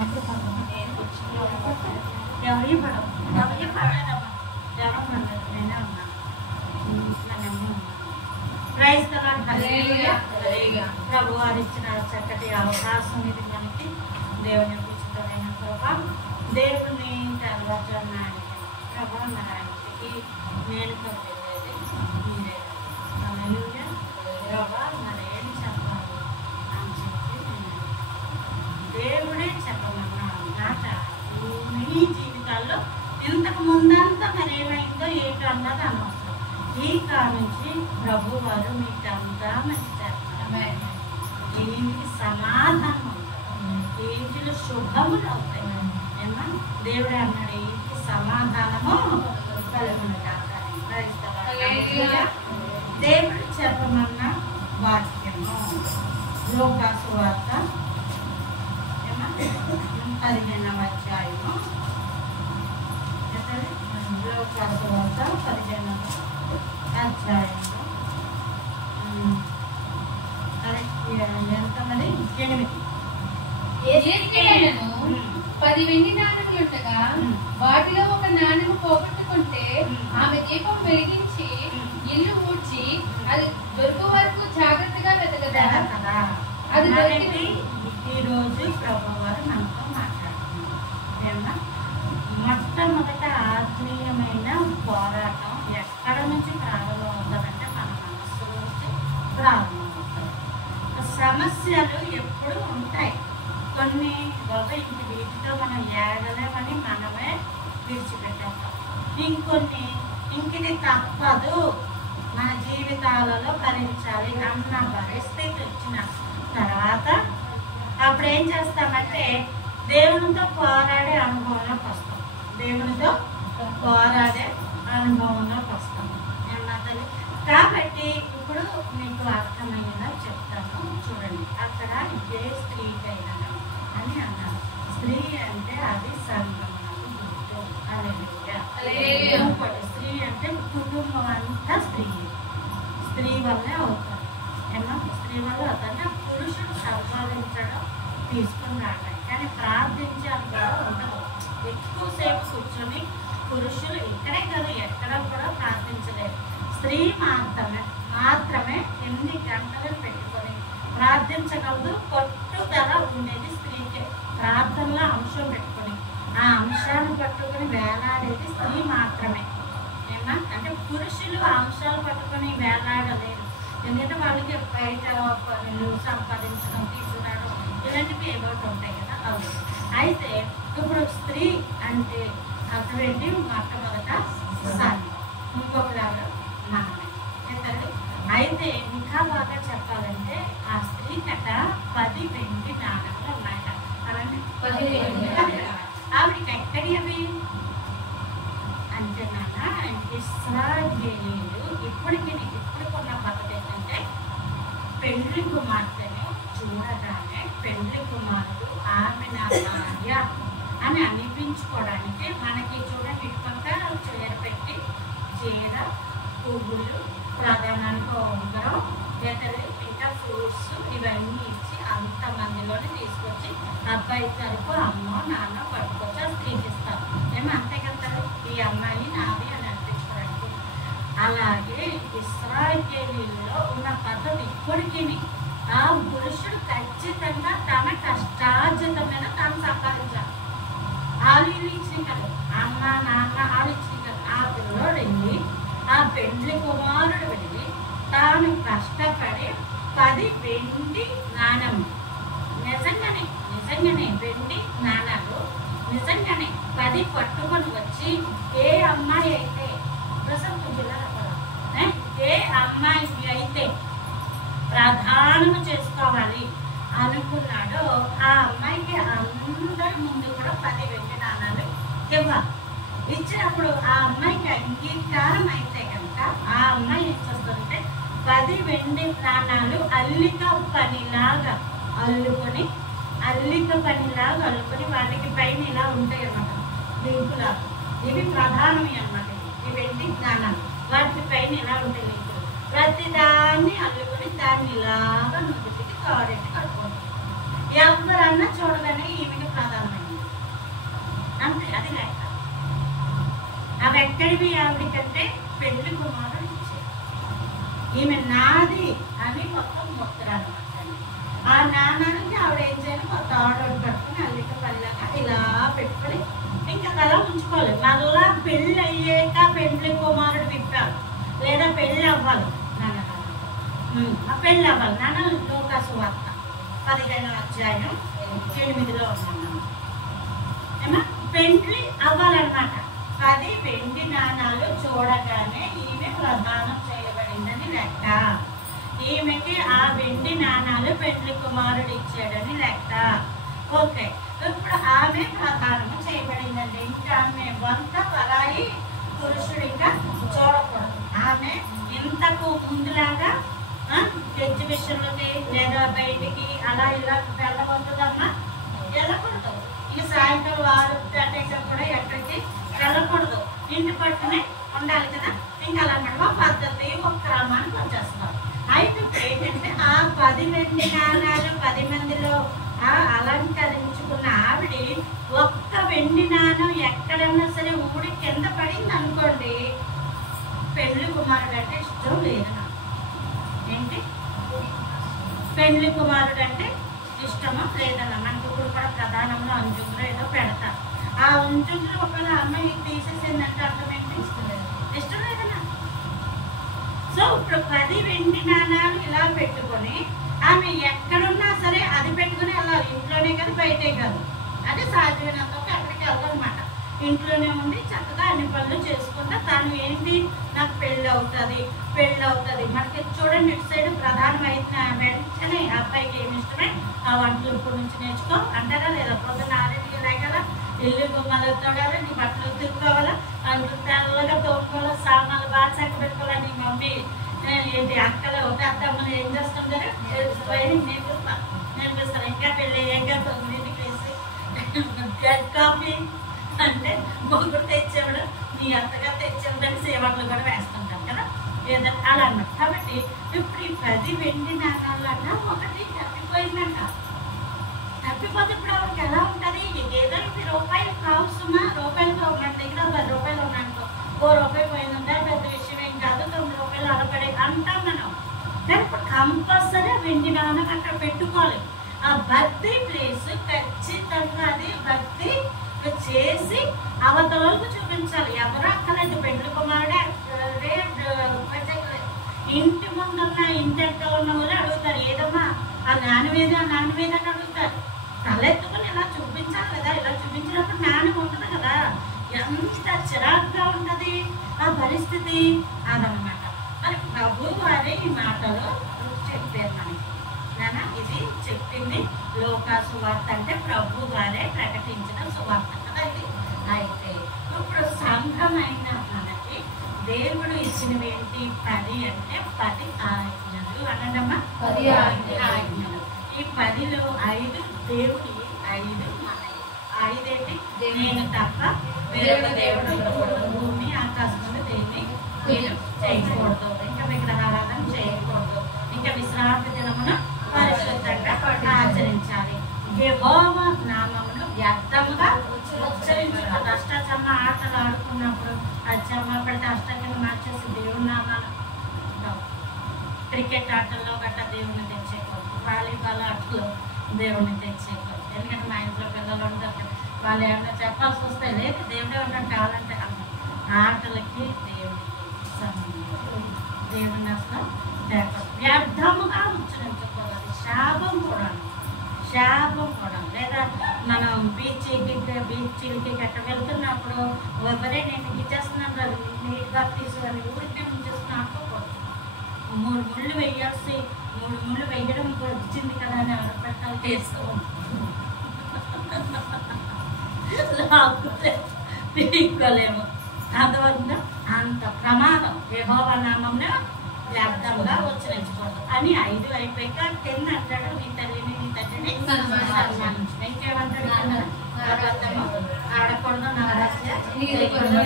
ఎవరి పడవు ఎవరి పడలేదమ్మా ఎవరు పడలేదు నేనే ఉన్నాను ప్రైజ్ ప్రభు వారు ఇచ్చిన చక్కటి అవకాశం ఇది మనకి దేవుని ఉచితమైన ప్రభా దేవుని తర్వాత ప్రభా మరి ఆయనకి నేను వెళ్ళేది మీరే ప్రభా మరి ఏం చెప్పాలి అని చెప్పి దేవుడే చెప్పమన్నాను మాట మీ జీవితాల్లో ఇంతకు ముందంతా మరి ఏమైందో ఏంటో అన్నది అనవసరం ఈ కాలం నుంచి ప్రభు వారు మీకు అంతా మంచి చేస్తారు ఏంటి సమాధానం అవుతాయి ఏంటిలో శుభములు అవుతాయి ఏమన్నా దేవుడే అన్నాడు ఏంటి సమాధానము దేవుడు చెప్పమన్న వాక్యము లోకాసు వార్త 15వ అధ్యాయము లోకాసు వార్త 15వ అధ్యాయంలో ఎంతమంది 10 వెండి నాణెములుండగా వాటిలో ఒక నాణెము పోగొట్టుకుంటే ఆమె దీపం వెలిగించి ఇల్లు ఊడ్చి అది దొరుకు వరకు జాగ్రత్తగా వెతకదా అది దొరికింది. ఈ రోజు ప్రభువారు మనతో మాట్లాడుతున్నారు. మొట్టమొదట ఆత్మీయమైన పోరాటం ఎక్కడ నుంచి ప్రారంభమవుతుందంటే మన మనస్సు నుంచి ప్రారంభమవుతుంది. సమస్యలు ఎప్పుడు ఉంటాయి. కొన్ని ఇంక వీటితో మనం ఏగలేమని మనమే విడిచిపెట్టేస్తాం. ఇంకొన్ని ఇంకది తప్పదు మన జీవితాలలో భరించాలి అన్న పరిస్థితి వచ్చిన తర్వాత అప్పుడు ఏం చేస్తామంటే దేవునితో పోరాడే అనుభవంలోకి వస్తాం. దేవునితో పోరాడే అనుభవంలోకి వస్తాం ఏమన్నది. కాబట్టి ఇప్పుడు మీకు అర్థమయ్యేలా చెప్తాను చూడండి. అక్కడ ఏ స్త్రీకైనా అని అన్నారు. స్త్రీ అంటే అది సంగమనకు గుర్తు. ఇంకోటి స్త్రీ అంటే కుటుంబం అంతా స్త్రీ వల్లే అవుతారు. ఏమన్నా స్త్రీ వల్ల అవుతారు. పురుషుడు సంపాదించడం తీసుకుని రావడం కానీ ప్రార్థించే అనుభవం ఉండదు. ఎక్కువసేపు కూర్చొని పురుషులు ఇక్కడే కాదు ఎక్కడ కూడా ప్రార్థించలేరు. స్త్రీ మాత్రమే 8 గంటలు పెట్టుకొని ప్రార్థించగలదు. పట్టుదల ఉండేది స్త్రీకే. ప్రార్థనలో అంశం పెట్టుకొని ఆ అంశాన్ని పట్టుకొని వేలాడేది స్త్రీ మాత్రమే. ఏమన్నా అంటే పురుషులు ఆ అంశాలు పట్టుకొని వేలాడలేరు. ఎందుకంటే వాళ్ళకి బయట పనులు సంపాదించడం తీసుకురావడం ఇలాంటివి ఏదో ఉంటాయి కదా అవి. అయితే ఇప్పుడు స్త్రీ అంటే అటువంటి మొట్టమొదట సార్ ఇంకొకరు మనమే ఏంటంటే. అయితే ఇంకా బాగా చెప్పాలంటే ఆ స్త్రీ కట 10 వెండి నాణాలు ఉన్నాయట. అలాంటి 10 ఆవిడకి ఎక్కడి అవి అంటే నాన్న ఇశ్రాయేలీయులు ఇప్పుడుకున్న పద్ధతి ఏంటంటే పెండ్లి కుమార్తెని చూడగానే పెండ్లి కుమారుడు ఆమె నా భార్య అని అనిపించుకోవడానికి మనకి చూడండి ఇటుపక్క చీర పెట్టి చీర పువ్వులు ప్రధానానికి ఉంగరం ఇంకా ఫ్రూట్స్ ఇవన్నీ ఇచ్చి అంతమందిలోనే తీసుకొచ్చి అబ్బాయి తరపు అమ్మ నాన్న పట్టుకొచ్చి ఆ స్త్రీకి ఇస్తాం. ఏమో అంతే కదా ఈ అమ్మాయి నాది అని అనిపించుకోవడానికి. అలాగే ఇశ్రాయేలీయుల్లో ఉన్న పద్ధతి ఇప్పటికీ ఆ పురుషుడు ఖచ్చితంగా తన కష్టార్జితం మీద తాను సంపాదించాలి. వాళ్ళు ఇచ్చిన కదా అమ్మ నాన్న వాళ్ళు ఇచ్చిన కదా. ఆ పిల్లోడు వెళ్ళి ఆ పెండ్లి కుమారుడు వెళ్ళి తాను కష్టపడి 10 వెండి నాణ్యం నిజంగానే వెండి నాణాలు నిజంగానే 10 పట్టుకొని వచ్చి ఏ అమ్మాయి అయితే ప్రసంగం జిల్లాలో ఏ అమ్మాయి అయితే ప్రధానము చేసుకోవాలి అనుకున్నాడో ఆ అమ్మాయికి అందరి ముందు కూడా 10 వెండి నాణాలు ఇవ్వాలి. ఇచ్చినప్పుడు ఆ అమ్మాయికి అంగీకారం అయితే కనుక ఆ అమ్మాయి ఏం చేస్తుందంటే 10 వెండి నాణాలు అల్లిక పనిలాగా అల్లుకొని వాటికి పైన ఇలా ఉంటాయి అన్నమాట లింకులా. ఇవి ప్రధానమే అన్నమాట. ఈ వెండి నాణాలు వాటి పైన ఇలా ఉంటాయి లింకులు. ప్రతి దాన్ని అల్లుకొని దాన్ని ఇలాగా నుదుటికి కాడెట్టి కట్టుకుంటాం. ఎవరన్నా చూడగానే ఈమెకి ప్రధానమే ఎక్కడివి ఆవిడకంటే పెళ్లి కుమారుడు ఇచ్చాడు. ఈమె నాది అని మొత్తం ముద్ర అనమాట. ఆ నాణానికి ఆవిడ ఏం చేయాలి, కొత్త ఆడోడు పట్టుకుని అల్లిక పల్లెగా ఇలా పెట్టుకొని ఇంకా అలా ఉంచుకోవాలి. మళ్ళా పెళ్ళి అయ్యాక పెళ్లి కుమారుడు విప్పాలి, లేదా పెళ్ళి అవ్వాలి నాన్న, పెళ్ళి అవ్వాలి నాన్న. లోకాసు వార్త 15వ అధ్యాయం 8లో ఉన్నాను ఏమా, పెళ్లి అవ్వాలన్నమాట. 10 వెండి నాణాలు చూడగానే ఈమె ప్రదానం చేయబడిందని లెక్క. ఈమెకి ఆ వెండి నాణాలు పెళ్లి కుమారుడు ఇచ్చాడని లెక్క. ఓకే, ఇప్పుడు ఆమె ప్రదానము చేయబడిందండి. ఇంకా ఆమె వంత పరాయి పురుషుడు ఇంకా చూడకూడదు. ఆమె ఇంతకు ముందులాగా ఎగ్జిబిషన్లకి లేదా బయటికి అలా ఇలా వెళ్ళకూడదమ్మా, వెళ్ళకూడదు. ఇక సాయంత్రం 6 కూడా ఎక్కడికి వెళ్ళకూడదు, ఇంటి పట్టునే ఉండాలి కదా. ఇంకా అలాంటి ఒక పద్ధతి, ఒక క్రమానికి వచ్చేస్తారు. అయితే ఇప్పుడు ఏంటంటే ఆ 10 వెండి నాణాలు 10 మందిలో అలంకరించుకున్న ఆవిడ ఒక్క వెండి నాణం ఎక్కడన్నా సరే ఊడి కింద పడింది అనుకోండి, పెళ్లి కుమారుడు అంటే ఇష్టం లేదు నాకు. ఏంటి పెళ్లి కుమారుడు అంటే ఇష్టమో లేదన్నా. మనకి ఇప్పుడు కూడా ప్రధానంలో అంజుంలో ఏదో పెడతారు. ఆ అంజుంలో ఒకవేళ అమ్మాయి తీసేసిందంటే అర్థం ఏంటి, ఇష్టం లేదన్నా. సో ఇప్పుడు 10 వెండి నాణాలు ఇలా పెట్టుకొని ఆమె ఎక్కడున్నా సరే అది పెట్టుకుని వెళ్ళాలి. ఇంట్లోనే కాదు, బయటే కాదు. అదే సాధ్యమైనంత అక్కడికి వెళ్ళాలన్నమాట. ఇంట్లోనే ఉండి చక్కగా అన్ని పనులు చేసుకుంటా తాను ఏంటి, నాకు పెళ్ళి అవుతుంది. మనకి చూడండి ఇటు సైడ్ ప్రధానమైన వెంటనే అబ్బాయికి ఏమి ఇష్టమే ఆ వంటలు ఇప్పుడు నుంచి నేర్చుకో అంటారా లేదా? పొద్దున్న 6కి లేగలా, ఇల్లు గుమ్మలు తోడాలి, నీ బట్టలు తిరుక్కోవాలా, అంటూ తెల్లగా తోడుకోవాలా, సామాన్లు బాగా చక్క పెట్టుకోవాలా. నీ మమ్మీ ఏంటి అక్కలు పెద్దమ్మలు ఏం చేస్తుంటారు నేర్పిస్తారు. ఇంకా పెళ్ళి ఇంకా 9కి వేసి కాఫీ అంటే మొగ్గుడు తెచ్చేవాడు, నీ అత్తగా తెచ్చేవాడని సేవట్లు కూడా వేస్తుంటాం కదా, ఏదంటే అలా అన్నమాట. కాబట్టి ఇప్పుడు ఈ 10 వెండి నాణాలన్నా ఒకటి తప్పిపోయిందంట. తప్పిపోతే ఇప్పుడు ఆవిడకి ఎలా ఉంటుంది? ఏదో ఇది రూపాయలు కావు సుమా, రూపాయలతో మన దగ్గర 10 రూపాయలు ఉన్నాయనుకో, ₹1 పోయిందంటే పెద్ద విషయం ఏం కాదు, ₹9 అరపడే అంటాం మనం. కానీ ఇప్పుడు కంపల్సరీ వెండి నాణం అక్కడ పెట్టుకోవాలి. ఆ భక్తి ప్లేస్ ఖచ్చితంగా అది భక్తి చేసి అవతలకు చూపించాలి. ఎవరు అక్కలేదు, పెళ్లి కుమారుడే ఇంటి ముందున్న ఇంటి ఎక్క ఉన్న వాళ్ళు అడుగుతారు, ఏదమ్మా ఆ నాణ్యం ఏది, ఆ నాణ్యం ఏది అని అడుగుతారు. తలెత్తుకుని ఇలా చూపించాలి కదా. ఇలా చూపించినప్పుడు నాణ్యం ఉంటుంది కదా. ఎంత చిరాకుగా ఉంటుంది ఆ పరిస్థితి, అదనమాట. మరి ప్రభు వారి ఈ మాటలు చెప్పారు మనకి నాన్న. ఇది చెప్పింది లోకాసు వార్త, అంటే ప్రభు వారే ప్రకటించిన సువార్త కదా ఇది. అయితే ఇప్పుడు సంఘమైన మనకి దేవుడు ఇచ్చినవి ఏంటి? 10 అంటే 10 ఆజ్ఞలు అన్నదమ్మా. 10 ఆజ్ఞలు. ఈ 10లో 5 దేవుడి, 5 మనకి. 5 ఏంటి? నేను తప్ప వేరొక దేవుడు భూమి ఆకాశంలో దేన్ని మీరు చేయకూడదు, ఇంకా విగ్రహారాధన చేయకూడదు, ఇంకా విశ్రాంతి దినమున పరిశుద్ధంగా ఆచరించాలి, యెహోవా నామమును వ్యర్థముగా ఉచ్చరించకూడదు. అష్టాచమ్మ ఆటలు ఆడుకున్నప్పుడు అచ్చమ్మ పడితే అష్టంగా మార్చేసి దేవుడి నామాలు, క్రికెట్ ఆటల్లో గట్రా దేవుడిని తెచ్చేయకూడదు, వాలీబాల్ ఆటలో దేవుడిని తెచ్చేయకూడదు. ఎందుకంటే మా ఇంట్లో పిల్లలు ఉంటారు, వాళ్ళు ఏమన్నా చెప్పాల్సి వస్తే లేదు దేవుడే ఉన్నాడు కావాలంటే ఆటలకి దేవుడికి సంబంధం, దేవుడిని అసలు వ్యర్థముగా ఉచ్చరించకూడదు. శాపం కూడా లేదా మనం బీచ్కి గట్ట వెళ్తున్నప్పుడు ఎవరే నేను గిచ్చేస్తున్నాను కదా నీట్గా తీసుకొని ఊరికి ముంచేస్తున్నా ఆడుకోకూడదు. 3 ముళ్ళు వేయాల్సి 3 ముళ్ళు వేయడం వచ్చింది కదా అని ఆడపెట్టాలి చేస్తూ తీసుకోలేము. అందువల్ల అంత ప్రమాదం. యెహోవా నామమును వ్యర్థముగా ఉచ్చరించకూడదు అని 5 అయిపోయాక 10 అంటాడు, నీ తల్లిని నీ తండ్రిని సన్మానించిన. ఇంకేమంటాడు? ఆడకూడదు, నవరాత్రి చేయకూడదు,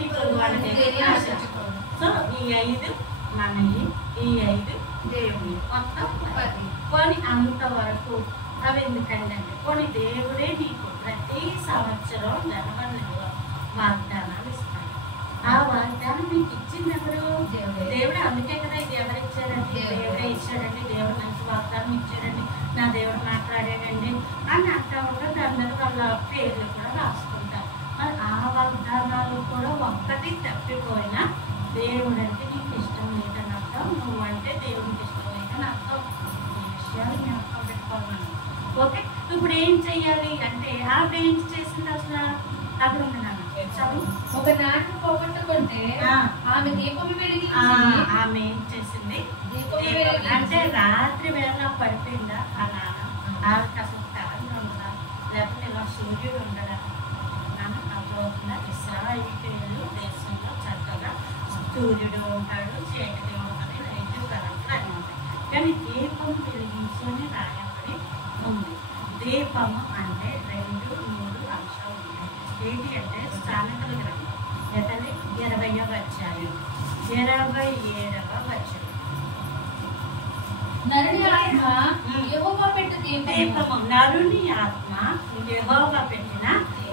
నీ పొరుగువాడిని ఆశించకూడదు. సో ఈ 5 మనవి, ఈ 5 దేవుని, మొత్తం 10. పోనీ అంతవరకు అవి ఎందుకండి? పోనీ దేవుడే నీకు ప్రతి సంవత్సరం జనవరిలో వాగ్దానాలు ఇస్తాడు. ఆ వాగ్దానం మీకు ఇచ్చింది ఎవరు? దేవుడు. అందుకే కదా ఇది ఎవరు ఇచ్చారండి? దేవుడే ఇచ్చాడండి. దేవుడు మంచి వాగ్దానం ఇచ్చాడండి, నా దేవుడు మాట్లాడాడండి అని అంటూ ఉంటారు. దాని మీద వాళ్ళ పేర్లు కూడా రాసుకుంటారు. మరి ఆ వాగ్దానాలు కూడా ఒక్కటి తప్పిపోయినా దేవుడు అంటే నీకు ఇష్టం లేదని అర్థం, నువ్వంటే దేవుడికి ఇష్టం లేదని అర్థం. ఈ విషయాలు జ్ఞాపకం పెట్టుకోవాలి. ఓకే, ఇప్పుడు ఏం చెయ్యాలి అంటే ఆవిడ ఏం చేసింది అసలు? అక్కడ ఉంది నాన్న చదువు. ఒక నాన్నను పోగొట్టుకుంటే ఆమె దీపము వెలిగించి ఆమె ఏం చేసింది? దీపము అంటే రాత్రి వేళ పడిపోయిందా ఆ నాన్న? ఆవిడకి అసలు కరెంట్ ఉండదా, లేకపోతే ఇలా సూర్యుడు ఉండడా? నాన్న అర్థమవుతుందా? ఇస్రాయేలు దేశంలో చక్కగా సూర్యుడు ఉంటాడు, చీకటి ఉంటుంది, లైట్ కరెంట్లు అని ఉంటాయి. కానీ దీపం వెలిగించి అని రాయబడి ఉంది. దీపము అంటే 2-3 అంశాలు ఉన్నాయి. ఏంటి అంటే స్థానికుల గ్రంథం ఎతని 20వ అధ్యాయం 27వ వచనం. నరుని ఆత్మ యెహోవా పెట్టు దీపము. నరుని ఆత్మ యెహోవా పెట్టిన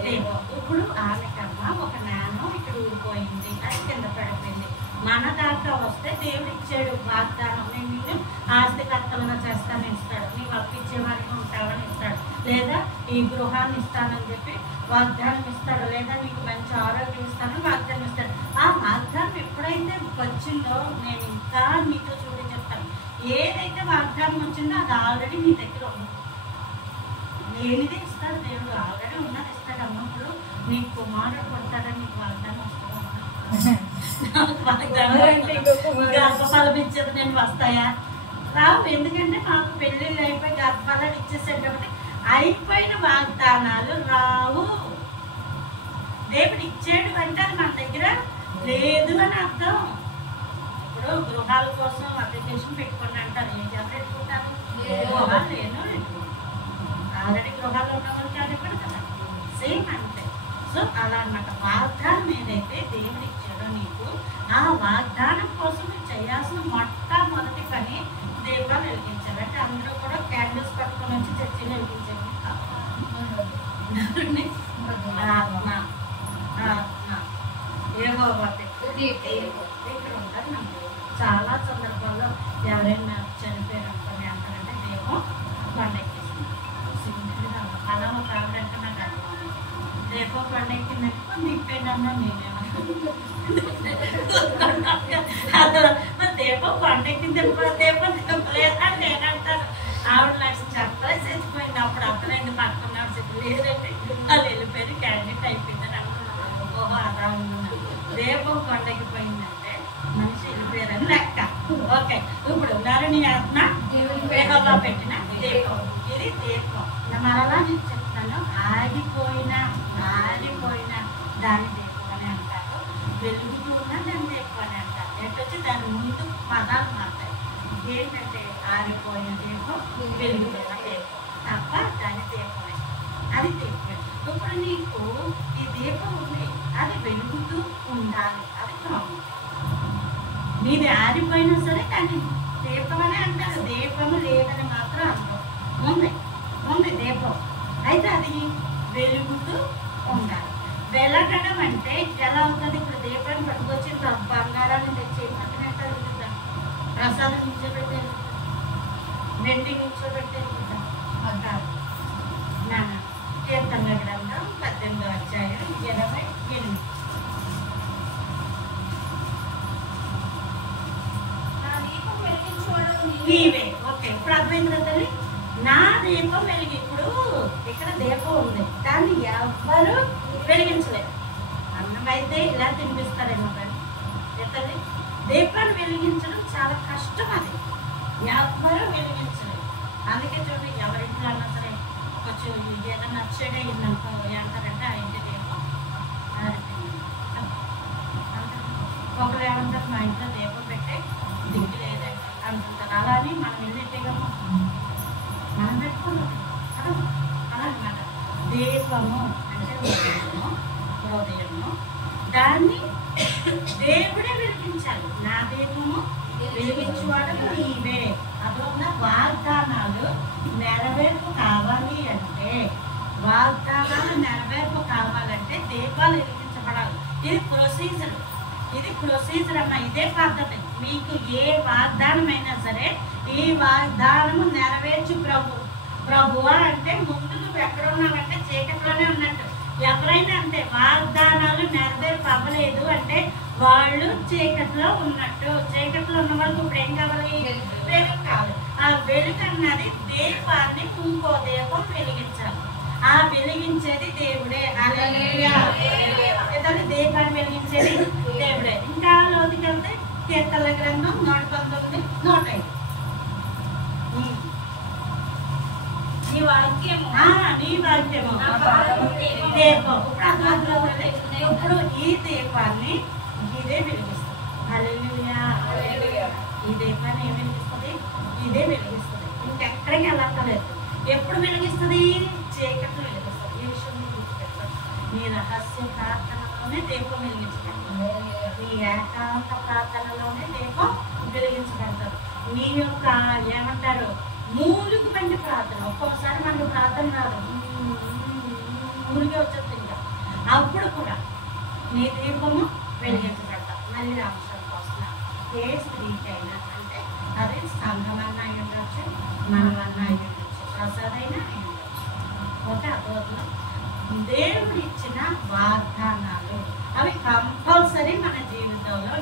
దీపం. ఇప్పుడు ఆమెకమ్మ ఒక నాణం ఇక్కడ ఊడిపోయింది, అది కింద పడిపోయింది. మన దాకా వస్తే దేవుడు ఇచ్చాడు వాగ్దానం, నేను నిన్ను ఆస్తికర్తలుగా చేస్తానని ఇస్తాడు, నీవు అప్పించేవారికి ఉంటావని ఇస్తాడు, లేదా ఈ గృహాన్ని ఇస్తానని చెప్పి వాగ్దానం ఇస్తాడు, లేదా నీకు మంచి ఆరోగ్యం ఇస్తానని వాగ్దానం ఇస్తాడు. ఆ వాగ్దానం ఎప్పుడైతే వచ్చిందో నేను ఇంకా మీతో చూడి చెప్తాను, ఏదైతే వాగ్దానం వచ్చిందో అది ఆల్రెడీ మీ దగ్గర ఉంది. లేనిదే ఇస్తాడు దేవుడు, ఆల్రెడీ ఉన్నది ఇస్తాడు. అన్నప్పుడు నీకు కుమారుడు కొడతాడని నీకు వాగ్దానం గర్భఫలం ఇచ్చేది నేను వస్తాయా? రావు. ఎందుకంటే మాకు పెళ్ళిళ్ళు అయిపోయి గర్భఫలాలు ఇచ్చేసాడు కాబట్టి అయిపోయిన వాగ్దానాలు రావు. దేవుడు ఇచ్చాడు అంటే అది మన దగ్గర లేదు అని అర్థం. ఇప్పుడు గృహాల కోసం అప్లికేషన్ పెట్టుకోండి అంటారు, ఏం ఎవరు పెట్టుకుంటారు? గృహాలు లేను, ఆల్రెడీ గృహాలు ఉన్న వాళ్ళు కాదు ఇక్కడ కదా, సేమ్ అంతే. సో అలా అన్నమాట. వాగ్దానం ఏదైతే దేవుడు ఇచ్చాడో నీకు, ఆ వాగ్దానం కోసం నువ్వు చేయాల్సిన మొట్టమొదటి పని దీపాలు వెలిగించాలి. అంటే అందరూ కూడా క్యాండిల్స్ పట్టుకొని వచ్చి చర్చిలో వెలిగించారు. ఆత్మ ఆత్మ యెహోవా పెట్టు ఇక్కడ ఉంటుంది. నాకు చాలా సందర్భాల్లో ఎవరైనా చనిపోయారు అనుకోండి అంటారంటే దీపం కొండెక్కిస్తుంది. సింపుల్గా అలా ఒక ఆవిడంటే నాకు అనుమానం, దీపం కొండెక్కిందంటే కొన్ని ఇప్పేయండి అన్నా నేనేమో దీపం కొండెక్కింది దీపం లేదని నేనంటాను. ఆవిడ నాకు చెప్పలే చచ్చిపోయింది. అప్పుడు అర్థమైంది పట్టుకున్నాడు చెప్పి లేదంటే వాళ్ళు వెళ్ళిపోయింది, క్యాండిడేట్ అయిపోయిందని అనుకున్నాను. ఓహో అలా ఉన్నాను. దీపం కొండెక్కిపోయిందంటే మనిషి వెళ్ళిపోయారని లెక్క. ఓకే, ఇప్పుడు నరుని ఆత్మ యెహోవా పెట్టిన దీపం. ఇది దీపం. మరలా నేను చెప్తాను, ఆగిపోయిన దాని దీపం అని అంటారు, వెలుగుతూ ఉన్న దాని దీపం అని అంటారు. ఎట్టొచ్చి దాని ముందు పదాలు మారుతాయి. ఏంటంటే ఆరిపోయిన దీపం, వెలుగుతున్న దీపం తప్ప దాని దీపమే, అది దీపం. ఇప్పుడు నీకు ఈ దీపం ఉంది, అది వెలుగుతూ ఉండాలి, అది క్రమం. నీది ఆరిపోయినా సరే కానీ దీపం అనే అంటారు. దీపము లేదని మాత్రం అంటారు. ఉంది దీపం, అయితే అది వెలుగుతూ ఉండాలి. వెలగడం అంటే ఎలా అవుతుంది? ఇప్పుడు దీపాన్ని పట్టుకొచ్చి బంగారాన్ని తెచ్చేయమంటే వెలుగుతాం, ప్రసాదం నిల్చోబెట్టే వెండి నిల్చోబెట్టే అంటారు. నాన్న కీర్తనల గ్రంథం 18వ అధ్యాయం 28. నీవే. ఓకే, ఇప్పుడు అర్థమైంది కదా తల్లి, నా దీపం వెలిగి. ఇప్పుడు ఇక్కడ దీపం ఉంది, దాన్ని ఎవ్వరు వెలిగించలేదు. అన్నమైతే ఇలా తినిపిస్తారేమో కానీ తల్లి దీపాన్ని వెలిగించడం చాలా కష్టం. అది ఎవ్వరు వెలిగించలేదు. అందుకే చూడండి, ఎవరింట్లో అన్నా సరే కొంచెం ఏదన్నా చెడు అయిందనుకో అంటారంటే ఆ ఇంటి దీపం ఒకరు ఏమంటారు, మా ఇంట్లో దీపం పెట్టే దిక్కు లేదండి అంటుంటారు. అలా అని మనం వెళ్ళేట్టుగా మనం పెట్టుకున్నాం కదా. అలా అనమాట. దీపము అంటే హృదయము, దాన్ని దేవుడే వెలిగించాలి. నా దీపము వెలిగించువాడు నీవే. అదొన్న వాగ్దానాలు నెరవేర్పు కావాలి అంటే, వాగ్దానాలు నెరవేర్పు కావాలంటే దీపాలు వెలిగించబడాలి. ప్రొసీజర్. ఇది ప్రొసీజర్ అమ్మా. ఇదే పద్ధతి. మీకు ఏ వాగ్దానమైనా సరే ఈ వాగ్దానము నెరవేర్చు ప్రభువా అంటే ముందు నువ్వు ఎక్కడ ఉన్నావంటే చీకట్లోనే ఉన్నట్టు. ఎవరైనా అంటే వాగ్దానాలు నెరవేర్పు అవ్వలేదు అంటే వాళ్ళు చీకట్లో ఉన్నట్టు. చీకట్లో ఉన్న వాళ్ళకి ఇప్పుడు ఏం కావాలి? వెలుగు కావాలి. ఆ వెలుగు అన్నది దీపాన్ని ఇంకో దీపం వెలిగించాలి. ఆ వెలిగించేది దేవుడే. ఇతని దీపాన్ని వెలిగించేది దేవుడే. ఇంకా లోతుకెళ్తే కీర్తనల గ్రంథం 119, 105. నీ వాక్యము దీపం. ఇప్పుడు ఈ దీపాన్ని ఇదే వెలిగిస్తుంది. హల్లెలూయా. ఈ దీపాన్ని ఏం వెలిగిస్తుంది? ఇదే వెలిగిస్తుంది. ఇంకెక్కడికి వెళ్ళక్కర్లేదు. ఎప్పుడు వెలిగిస్తుంది? చీకట్లు వెలిగిస్తుంది. ఈ విషయం గుర్తుపెట్టాలి. నీ రహస్య ప్రార్థనలోనే దీపం వెలిగించబడతారు. నీ ఏకాంత ప్రార్థనలోనే దీపం వెలిగించబడతారు. నీ యొక్క ఏమంటారు మూలుగు వంటి ప్రార్థన. ఒక్కొక్కసారి మనకు ప్రార్థన రాదు, మూలిగే వచ్చేది. ఇంకా అప్పుడు కూడా నీ దీపము వెలిగించబడతాం. మళ్ళీ రామశాలకు వస్తున్నాం. ఏ స్త్రీకైనా అంటే అదే సంఘమన్నా అయి ఉండొచ్చు, మనమన్నా అయి ఉండొచ్చు, ప్రసాదైనా అయి ఉండొచ్చు. ఒక అబోధం దేవుడు ఇచ్చిన వాగ్దానాలు అవి కంపల్సరీ మన జీవితంలో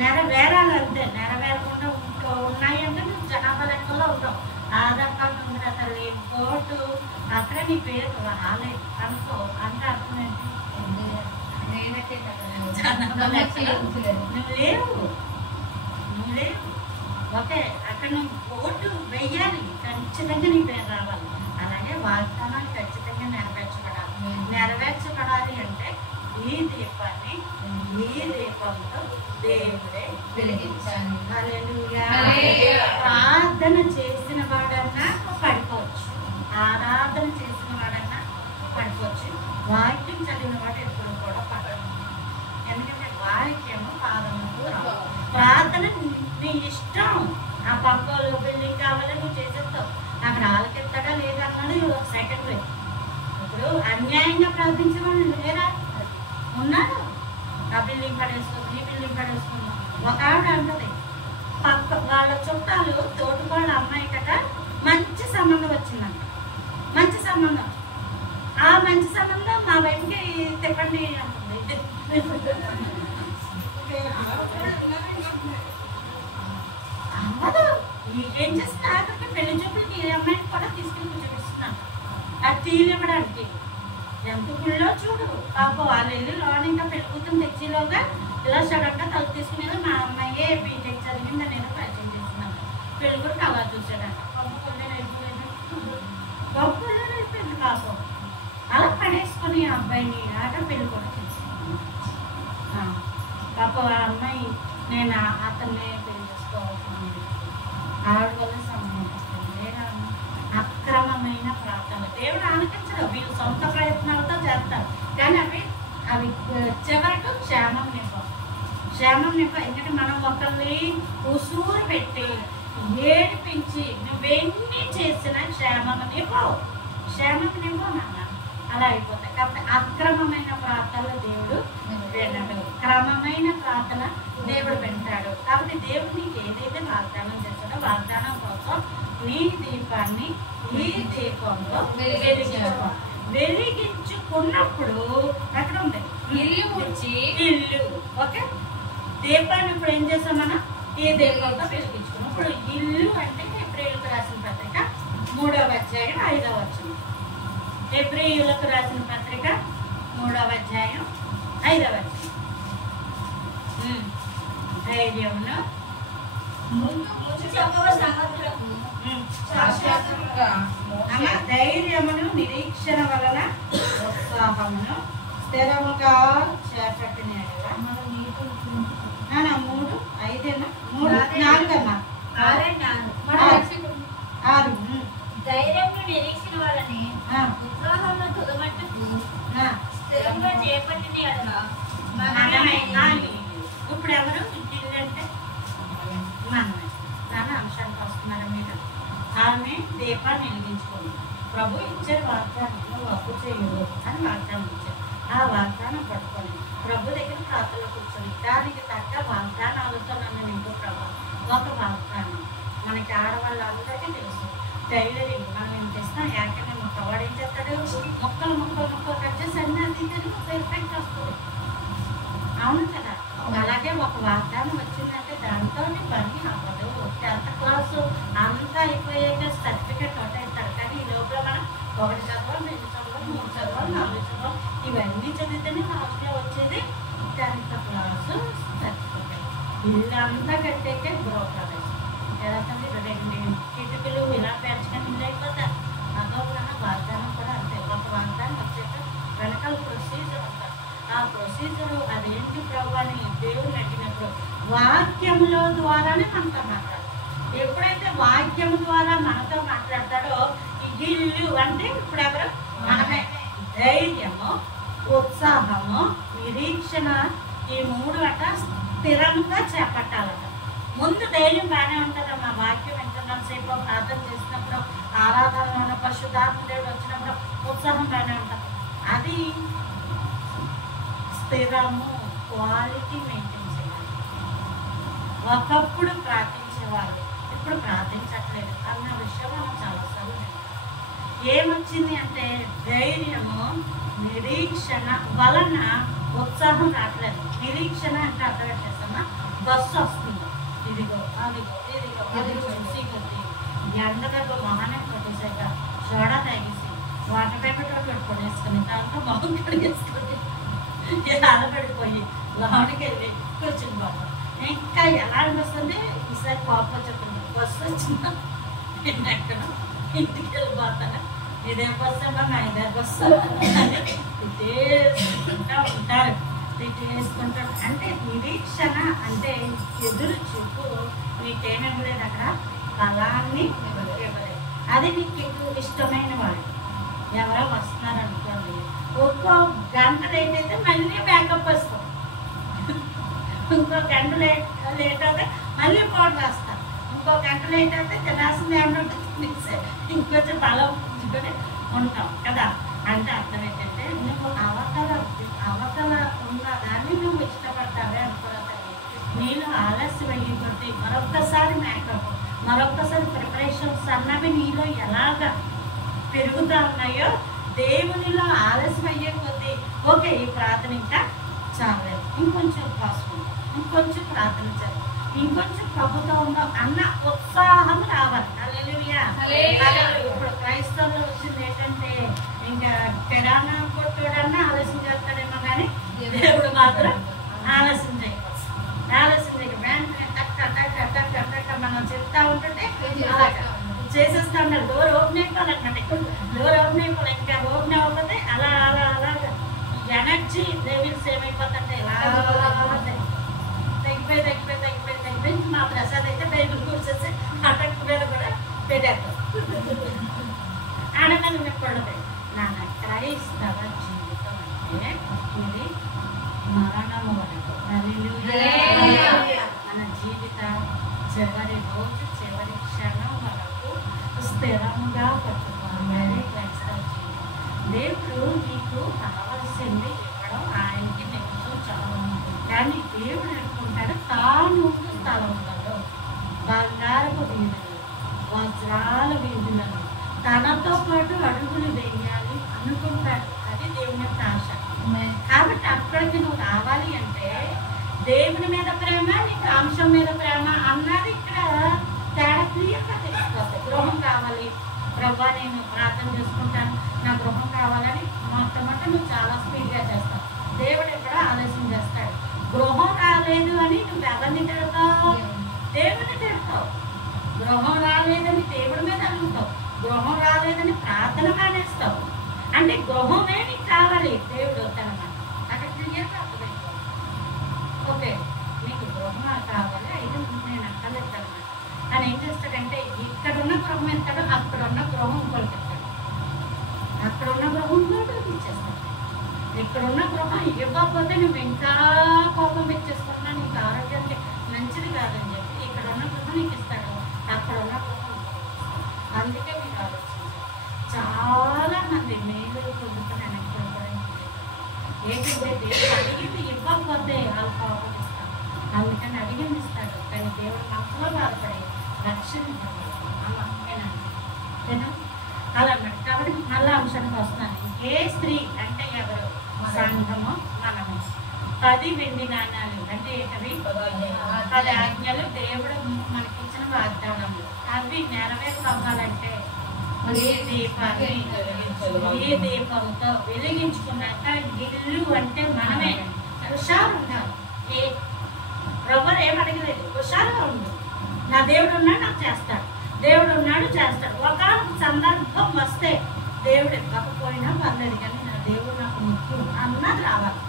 నెరవేరాలంటే నెరవేరకుండా ఉన్నాయి అంటే నువ్వు జనాభా లెక్కల్లో ఉంటావు. ఆధార్ కార్డు ఉంది కదా, ఓటు అక్కడ నీ పేరు రాలేదు అనుకో. అంటే అర్థం ఏంటి? నువ్వు లేవు. ఓకే, అక్కడ నువ్వు ఓటు వెయ్యాలి, ఖచ్చితంగా నీ పేరు రావాలి. అలాగే వాగ్దానాలు ఖచ్చితంగా నెరవేర్చబడాలి అంటే ఈ దీపాన్ని ఈ దీపంతో దేవుడే వెలిగించాలి. హల్లెలూయా. ప్రార్థన చేసిన వాడన్నా పడిపోవచ్చు, ఆరాధన చేసిన వాడన్నా పడిపోవచ్చు. వాక్యం చదివిన వాడు ఎప్పుడు కూడా పడదు. ఎందుకంటే వాక్యము పాదములకు రావు. ప్రార్థన నీ ఇష్టం. ఆ పక్కలు బిల్డింగ్ కావాలని నువ్వు చేసేస్తావు. అక్కడ ఆలకెత్తాడా లేదా అన్నది సెకండ్ వే. ఇప్పుడు అన్యాయంగా ప్రార్థించే వాళ్ళు లేరా? ఉన్నారు. ఆ బిల్డింగ్ పడేసుకుంది, ఈ బిల్డింగ్ పడేసుకుందాం. ఒక ఆవిడ అంటది, పక్క వాళ్ళ చుట్టాలు తోటికోళ్ళ అమ్మాయి కట మంచి సంబంధం వచ్చిందంట. మంచి సంబంధం. ఆ మంచి సంబంధం మా వైపుకి తిప్పండి అంటుంది. అవ్వదు. ఏం చేస్తున్నా ఆఖరికి పెళ్లి చూపులకి ఈ అమ్మాయిని కూడా తీసుకెళ్ళి చూపిస్తున్నాను. అది తీయనివ్వడానికి ఎంత గుళ్ళో చూడు. పాపం వాళ్ళు వెళ్ళి లోన్ ఇంకా పెళ్ళికూతురు తెచ్చిలోగా ఇలా సడన్గా తలుపు తీసుకునేది మా అమ్మాయి బీటెక్ చదివింది నేను పరిచయం చేస్తున్నాను. పెళ్ళికొడుకు అలా చూసాడంట. గొప్పలో అయిపోయింది పాపం. అలా పడేసుకుని ఆ అబ్బాయిని ఆట పెళ్ళికొడుకు పాపం. ఆ అమ్మాయి నేను అతన్నే పెళ్లి చేసుకోవాల్సింది. ఆవిడ వల్ల సంబంధం అక్రమమైన ప్రార్థన దేవుడు ఆలకించడు. వీళ్ళు సొంత ప్రయత్నాలతో చేస్తారు, కానీ అవి చివరకు క్షేమం నింపం. ఎందుకంటే మనం ఒకరిని ఉసూరు పెట్టి ఏడిపించి నువ్వెన్ని చేసినా క్షేమం నింపవు నాన్న. అలా అయిపోతాయి. కాబట్టి అక్రమమైన ప్రార్థనలు దేవుడు వినడు, క్రమమైన ప్రార్థన దేవుడు వింటాడు. కాబట్టి దేవుడు నీకు ఏదైతే వాగ్దానం చేస్తాడో వాగ్దానం కోసం నీ దీపాన్ని ఈ దీపంలో వెలిగించుకున్నప్పుడు అక్కడ ఉంది ఇల్లు. ఓకే, దీపాన్ని ఇప్పుడు ఏం చేసాం మనం? ఈ దీపంతో వెలిగించుకున్నాం. ఇప్పుడు ఇల్లు అంటే హెబ్రీయులకు రాసిన పత్రిక 3వ అధ్యాయం 5వ వచనం. హెబ్రీయులకు రాసిన పత్రిక 3వ అధ్యాయం 5వ వచనం. ధైర్యమును ధైర్యమును నిరీక్షణ వలన ఉత్సాహమును స్థిరముగా చేపట్టిన 3, 5, 4 ధైర్యం నిరీక్షణ వలని ఉత్సాహంలో తుదమట్టుకు స్థిరంగా చేపట్టిన ఇప్పుడు ఎవరు అంటే మనమే. చాలా అంశానికి వస్తున్నారు మీరు. ఆమె దీపాన్ని వెలిగించుకోండి. ప్రభు ఇచ్చారు వాగ్దానం, నువ్వు అప్పు చేయదు అని వాగ్దానం ఇచ్చారు. ఆ వాగ్దానం పట్టుకొని ప్రభు దగ్గర ప్రార్థనలో కూర్చొని దానికి తగ్గ వాగ్దానాలతో నన్ను నింపు ప్రభు. ఒక వాగ్దానం మనకి ఆడవాళ్ళందరికీ తెలుసు, టైలరింగ్ మనం ఏం చేస్తాం, ఏకంగా ముక్కవాడు ఏం చేస్తాడు, మొక్కలు మొక్కలు మొక్కలు కట్ చేసి అన్నీ అది పెర్ఫెక్ట్ వస్తుంది. అవును కదా. అలాగే ఒక వాగ్దానం వచ్చిందంటే దాంతో పని అవ్వదు. 10th క్లాసు అంతా అయిపోయాక సర్టిఫికేట్ కొట్టేస్తారు. కానీ ఈ లోపల మనం 1 చదవాలి, 2 చదవాలి, 3 చదవాలి, 4 చదవాలి, ఇవన్నీ చదివితేనే లాస్ట్లో వచ్చేది 10th క్లాసు సర్టిఫికేట్. ఇల్లంతా కట్టేకే గృహప్రవేశం ఎలా తండ్రి 2 కిటికీలు ఇలా పేర్చుకొని ఇల్లు అయిపోతారు. అదొకన్నా వాగ్దానం కూడా అంతే. ఒక వాగ్దానం వచ్చాక వెనకాల ప్రొసీజర్ ఉంటారు. ఆ ప్రొసీజర్ అదేంటి ప్రభు అని దేవుడు అడిగినప్పుడు వాక్యముల ద్వారానే మనతో మాట్లాడతాడు. ఎప్పుడైతే వాక్యం ద్వారా మనతో మాట్లాడతాడో ఇల్లు అంటే ఇప్పుడు ఎవరు మనమే. ధైర్యము, ఉత్సాహము, నిరీక్షణ, ఈ 3 అట స్థిరంగా చేపట్టాలట. ముందు ధైర్యం బాగానే ఉంటుందమ్మా. వాక్యం ఎంతసేపు ప్రార్థన చేసినప్పుడు, ఆరాధనలో పరిశుద్ధాత్మ దేవుడు వచ్చినప్పుడు ఉత్సాహం బాగానే ఉంటుంది. అది స్థిరము, క్వాలిటీ మెయింటైన్ చేయాలి. ఒకప్పుడు ప్రార్థించేవాళ్ళు ఇప్పుడు ప్రార్థించట్లేదు అన్న విషయం మనం చాలాసార్లు ఏమొచ్చింది అంటే ధైర్యము, నిరీక్షణ వలన ఉత్సాహం రావట్లేదు. నిరీక్షణ అంటే అర్థం చేస్తామా, బస్సు వస్తుంది, ఇదిగో అదిగో ఇదిగో అదిగో చూసి కొద్ది ఎండదగ్గ మొహానే కొట్టేసాక సోడా తాగేసి వాటర్ ప్యాకెట్ పెట్టుకొని వేసుకొని దాంట్లో మొహం కడిగేసుకొని అలబడిపోయి లోనికి వెళ్ళి కూర్చుని పోతాం. ఇంకా ఎలా అనిపిస్తుంది, ఈసారి కోపం వచ్చేస్తుంది. బస్సు వచ్చిందా ఎక్కడ ఇంటికి వెళ్ళిపోతాను, ఇదే బస్సు అమ్మా నా ఇదే బస్సు అని తిట్టేసుకుంటూ ఉంటారు. తిట్టేసుకుంటాడు అంటే నిరీక్షణ అంటే ఎదురు చూపు. నీకేమివ్వలేదు అక్కడ, బలాన్ని ఇవ్వలేదు. అది నీకు ఎక్కువ ఇష్టమైన వాడు ఎవరో వస్తున్నారు అనుకోండి, ఒక్కో గంట లేట్ అయితే మళ్ళీ బ్యాకప్ వస్తాం, ఇంకో గంట లేట్ అయితే మళ్ళీ పౌడర్ వేస్తాం, ఇంకో గంట లేట్ అయితే తినాల్సింది ఏమన్నా తినేసి ఇంకొంచెం బలం ఉంచుకొని ఉంటాం కదా. అంటే అర్థం ఏంటంటే నువ్వు అవతల ఉన్న దాన్ని నువ్వు ఇష్టపడతావే అనుకోవాలి. నేను ఆలస్యం అయ్యి మరొక్కసారి మేకప్, మరొక్కసారి ప్రిపరేషన్స్ అన్నవి నీలో ఎలాగ పెరుగుతూ ఉన్నాయో దేవునిలో ఆలస్యం అయ్యే కొద్దీ ఓకే ఈ ప్రార్థన ఇంకా చాలేదు, ఇంకొంచెం ఉపవాసం, ఇంకొంచెం ప్రార్థన చేయాలి, ఇంకొంచెం ప్రభుత్వం ఉందాం అన్న ఉత్సాహం రావాలి. హల్లెలూయా. ఇప్పుడు క్రైస్తవులు వచ్చింది ఏంటంటే ఇంకా కిరాణా కొట్టుడన్నా ఆలస్యం చేస్తాడేమో కానీ దేవుడు మాత్రం ఆలస్యం చేయవచ్చు. ఆలస్యం చేయక వెంటనే టక్ మనం చెప్తా ఉంటుంటే చేసేస్తా ఉంటారు. డోర్ ఓపెన్ అయిపోవాలన్నమాట. డోర్ ఓపెన్ అయిపోవాలి, ఇంకా ఓపెన్ అవ్వకపోతే అలా అలా అలాగా ఎనర్జీ లెవెల్స్ ఏమైపోతుంటే ఇలా తగ్గిపోయి మా ప్రసాద్ అయితే బైబిల్ కూర్చేసి అటక్ మీద కూడా పెట్టేస్తాం. ఆడమని వినకూడదు. నాన్న క్రైస్తవ జీవితం అంటే ఇది మరణము వరకు, మన జీవిత చివరి రోజు చివరి క్షణం వరకు స్థిరంగా పట్టుకోవాలి క్రైస్తవ జీవితం. దేవుడు నీకు కావలసింది ఇవ్వడం ఆయనకి నెక్స్ట్ చాలా, కానీ దేవుడు అనుకుంటాడు తాను స్థలంలో బంగారపు వీధులు, వజ్రాల వీధులను తనతో పాటు అడుగులు వేయాలి అనుకుంటాడు. అది దేవుని యొక్క ఆశ. కాబట్టి అక్కడికి నువ్వు రావాలి అంటే దేవుని మీద ప్రేమ, నీకు అంశం మీద ప్రేమ అన్నది ఇక్కడ తేడా క్లియర్గా తెలిసిపోతుంది. గృహం కావాలి ప్రభా, నేను ప్రార్థన చేసుకుంటాను, నా గృహం కావాలని మొట్టమొదట నువ్వు చాలా స్పీడ్గా చేస్తావు. దేవుడు ఎక్కడ ఆలస్యం చేస్తాడు. గృహం రాలేదు అని నువ్వు ఎవరిని తిడతావు? దేవుడిని తిడతావు. గృహం రాలేదని దేవుడి మీద అనుకుంటావు. గృహం రాలేదని ప్రార్థన మానేస్తావు. అంటే గృహమే నీకు కావాలి, దేవుడు వద్దనమాట. అక్కడ క్లియర్గా అర్థమైపోతుంది. ఓకే నీకు గృహం కావాలి, అయితే నేను అక్కర్లేదన్నమాట అని ఏం చేస్తాడంటే ఇక్కడున్న గృహం ఎత్తాడు, అక్కడున్న గృహం ఇంకోటి ఎత్తాడు, అక్కడున్న గృహం ఇంకోటి ఇచ్చేస్తాడు. ఇక్కడున్న గృహం ఇవ్వకపోతే నువ్వు ఇంకా కోపం పెంచేసుకున్నా నీకు ఆరోగ్యానికి మంచిది కాదని చెప్పి ఇక్కడున్న గృహం నీకు ఇస్తాడు, అక్కడున్న గృహం. అందుకే మీరు ఆలోచించారు చాలా మంది మేలు పొందుతున్న వెనక్కి ఏంటంటే దేవుడు అడిగింది ఇవ్వకపోతే వాళ్ళు కోపం ఇస్తాడు, అందుకని అడిగింది ఇస్తాడు. కానీ దేవుడు మనసులో బాధపడి రక్షణ అలా అన్నాడు. కాబట్టి మళ్ళా అంశానికి వస్తున్నాను. ఏ స్త్రీ అంటే ఎవరు? సంఘము, మనము. 10 వెండి నాణ్యాలు అంటే ఏంటవి? 10 ఆజ్ఞలు, దేవుడు మనకిచ్చిన వాగ్దానములు. అవి నెరవేర్చాలంటే ఈ దీపంతో వెలిగించుకున్నాక ఇల్లు అంటే మనమే హుషారు ఉండాలి. ఎవరు ఏమడగలేదు, హుషారుగా ఉండు. నా దేవుడు ఉన్నాడు, నాకు చేస్తాడు, దేవుడు ఉన్నాడు చేస్తాడు. ఒక సందర్భం వస్తే దేవుడు ఇవ్వకపోయినా పర్లేదు, కానీ నా దేవుడు నాకు ముఖ్యం అన్నది రావాలి.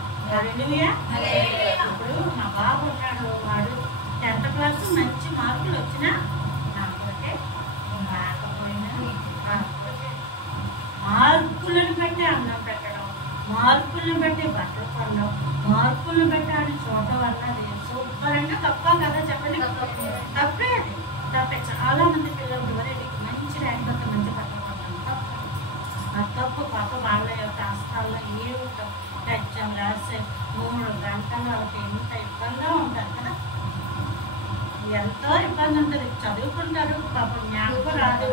ఇప్పుడు మా బాబు ఉన్నాడు, వాడు 10th క్లాస్ మంచి మార్కులు వచ్చినా నాకంటే రాకపోయినా మార్కులను బట్టి అన్నం పెట్టడం, మార్కులను బట్టి బట్టలు కొనడం, మార్కులను బట్టి ఆడి చూడటం వల్ల అది సూపరంగా తప్ప కదా చెప్పండి. తప్పే అది, తప్పే. చాలా మంది పిల్లలు మంచి ర్యాంక్ వస్తే మంచి బట్టలు కొనడం తప్పు. ఆ తప్పు పాప వాళ్ళ యొక్క ఆస్థాల్లో ఏ ఉంటాం. ఎగ్జామ్ రాసే 3 గంటలు వాళ్ళకి ఎంత ఇబ్బందిగా ఉంటారు కదా, ఎంతో ఇబ్బంది ఉంటుంది. చదువుకుంటారు, పాపం జ్ఞాపకం రాదు,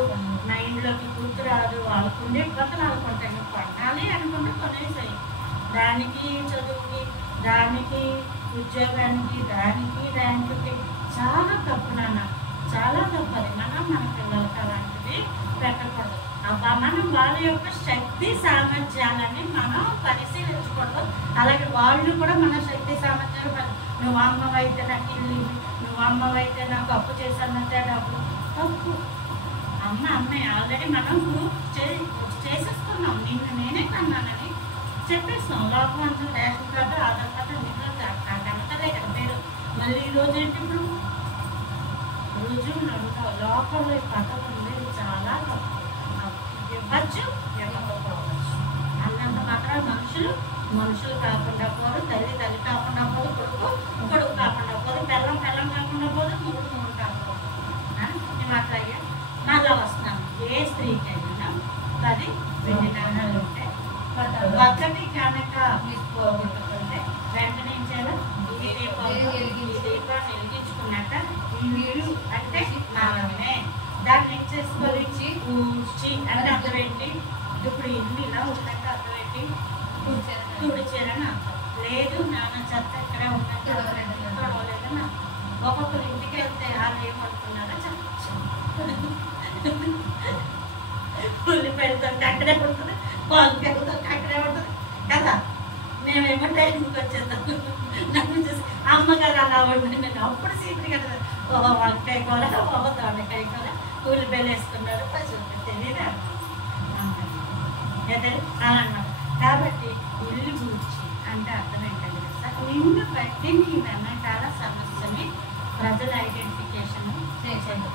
మైండ్లోకి గుర్తు రాదు, వాళ్ళకు ఉండే ఇబ్బందులు అనుకుంటాయి. నువ్వు కొనాలి అనుకుంటే కొనేసాయి. దానికి చదువుకి, దానికి ఉద్యోగానికి, దానికి ర్యాంకుకి చాలా తప్పు నాన్న, చాలా తప్పది. మనం మన పిల్లలకి అలాంటిది పెట్టకూడదు. మనం వాళ్ళ యొక్క శక్తి సామర్థ్యాలని మనం పరిశీలించకూడదు. అలాగే వాళ్ళు కూడా మన శక్తి సామర్థ్యాలు, నువ్వు అమ్మవైతే నాకు ఇల్లు, నువ్వు అమ్మవైతే నాకు అప్పు చేశానంటే డబ్బు తప్పు. అమ్మే ఆల్రెడీ మనం ప్రూఫ్ చేసేస్తున్నాం, నిన్ను నేనే కన్నానని చెప్పేస్తాం. లోపల అంతా రేషన్ కార్డు, ఆధార్ కార్డు నిద్ర కనకదే కదా పేరు. మళ్ళీ ఈరోజు ఏంటి? ఇప్పుడు రుజువులు లోపల పద్ధతి ఉండేది చాలా తప్పు. ఇవ్వచ్చు, ఇవ్వకపోవచ్చు అన్నంత మాత్రం మనుషులు కాకుండా పోరు, తల్లి కాకుండా పోదు, కొడుకు కాకుండా పోదు, బెల్లం కాకుండా పోదు, మూడు కాకపోదు. మేము అట్లాగే మళ్ళా వస్తున్నాను. ఏ స్త్రీకైనా 10 వెండి నాణాలు ఉంటే ఒకటి కనుక పోగొట్టుకుంటే వెంటనే ఏం చేయాలి? ఈ దీపాన్ని వెలిగించుకున్నాక ఇల్లు అంటే మనమే దాన్ని ఏం చేసుకోవాలి? ఊడ్చి అంటే అర్థమేంటి? ఇప్పుడు ఇల్లు ఇలా ఉందంటే అర్థమేంటి? తుడిచేరని అర్థం. లేదు నాన్న చెత్త ఇక్కడే ఉన్నట్టు తొడవలేదని అర్థం. ఒక్కొక్కరు ఇంటికి వెళ్తే వాళ్ళు ఏమనుకున్నారో చెప్పచ్చు. ఉల్లిపాయలతో అక్కడే ఉంటుంది, పాలకాయలతో అక్కడే ఉంటుంది కదా. మేమేమో టైంకి వచ్చేద్దాం. నన్ను చూసి అమ్మగారు అలా ఉండి నేను అప్పుడు సీట్లు కదా, వంకాయ కూర, దొండకాయ కూర, ఉల్లిపాయలు వేసుకున్నారు, పసుపు తెలియదు అలా అన్నారు. కాబట్టి ఇల్లు గూర్చి అంటే అర్థం ఏంటంటే నిన్ను బట్టి నీ వెనకాల సమస్యని ప్రజల ఐడెంటిఫికేషన్ చేసేది